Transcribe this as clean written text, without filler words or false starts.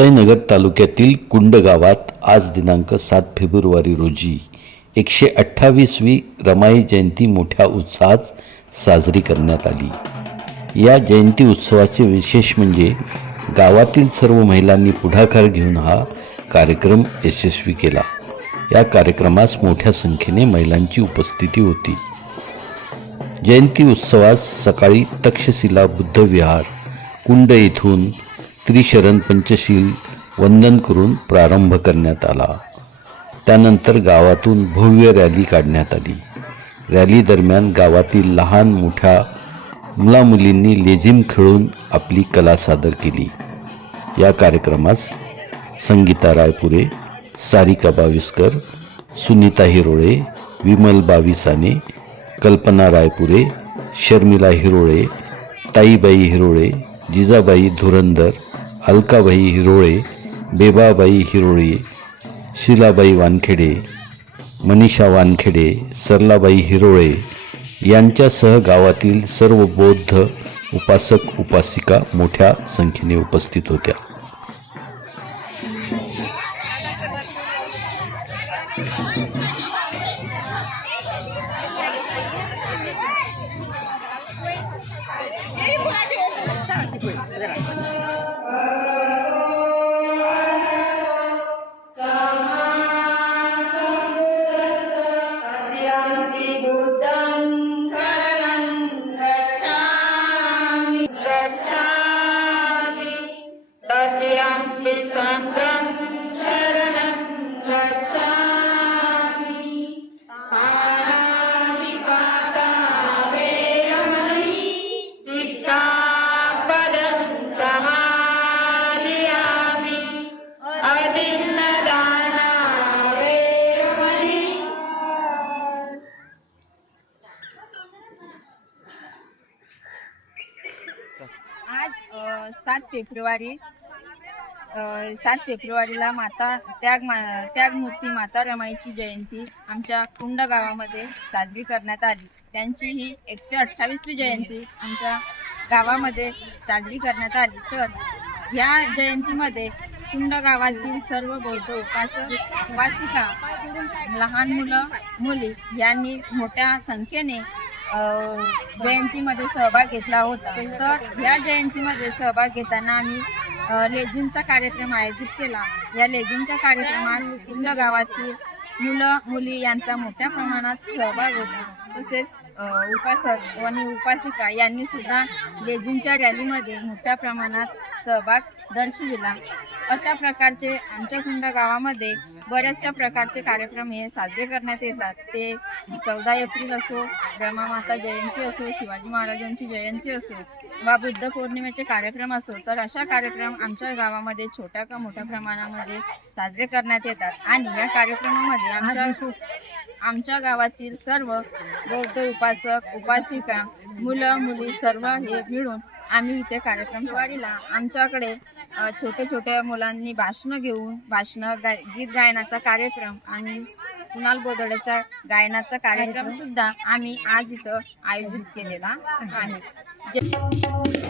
मुक्ताईनगर तालुक्यातील कुंड गावात आज दिनांक 7 फेब्रुवारी रोजी 128वी रमाई जयंती मोठ्या उत्साहात साजरी करण्यात आली। या जयंती उत्सवाचे विशेष म्हणजे गावातील सर्व महिलांनी पुढाकार घेऊन हा कार्यक्रम यशस्वी केला। या कार्यक्रमास मोठ्या संख्येने महिलांची उपस्थिती होती। जयंती उत्सवास सकाळी तक्षशिला बुद्धविहार कुंड येथून त्रिशरण पंचशील वंदन करून प्रारंभ करण्यात आला। त्यानंतर गावातून भव्य रॅली काढण्यात आली। रॅली दरम्यान गावातील लहान मोठ्या मुलामुलींनी लेझिम खेळून आपली कला सादर केली। या कार्यक्रमास संगीता रायपुरे, सारिका बाविस्कर, सुनीता हिरोळे, विमल बाविसाने, कल्पना रायपुरे, शर्मिला हिरोळे, ताईबाई हिरोळे, जिजाबाई धुरंदर, अलकाबाई हिरोळे, बेबाबाई हिरोळे, शीलाबाई वानखेडे, मनीषा वानखेडे, सरलाबाई हिरोळे यांच्यासह गावातील सर्व बौद्ध उपासक उपासिका मोठ्या संख्येने उपस्थित होत्या। आज 7 फेब्रुवारीला त्यागमूर्ती माता रमाईची जयंती आमच्या कुंड गावामध्ये साजरी करण्यात आली। त्यांची ही 128वी जयंती आमच्या गावामध्ये साजरी करण्यात आली। तर या जयंतीमध्ये कुंड गावातील सर्व बौद्ध उपासक उपासिका, लहान मुलं मुली यांनी मोठ्या संख्येने जयंतीमध्ये सहभाग घेतला होता। तर या जयंतीमध्ये सहभाग घेताना आम्ही लेझिमचा कार्यक्रम आयोजित केला। या लेझिमच्या कार्यक्रमात कुंड गावातील मुलं मुली यांचा मोठ्या प्रमाणात सहभाग होता। तसेच उपासक आणि उपासिका यांनी सुद्धा लेझिमच्या रॅलीमध्ये मोठ्या प्रमाणात सहभाग दर्शविला। अशा प्रकारचे आमच्या कुंड गावामध्ये बऱ्याचशा प्रकारचे कार्यक्रम हे साजरे करण्यात येतात। ते 14 एप्रिल असो, ब्रह्मामाता जयंती असो, शिवाजी महाराजांची जयंती असो वा बुद्ध पौर्णिमेचे कार्यक्रम असो, तर अशा कार्यक्रम आमच्या गावामध्ये छोट्या का मोठ्या प्रमाणामध्ये साजरे करण्यात येतात। आणि या कार्यक्रमामध्ये आमच्या गावातील सर्व बौद्ध उपासक उपासिका, मुलं मुली सर्व हे मिळून आम्ही इथे कार्यक्रम वाढीला। आमच्याकडे छोट्या मुलांनी भाषणं घेऊन गीत गायनाचा कार्यक्रम आणि कुणाल बोधड्याचा गायनाचा कार्यक्रम सुद्धा आम्ही आज इथं आयोजित केलेला आहे।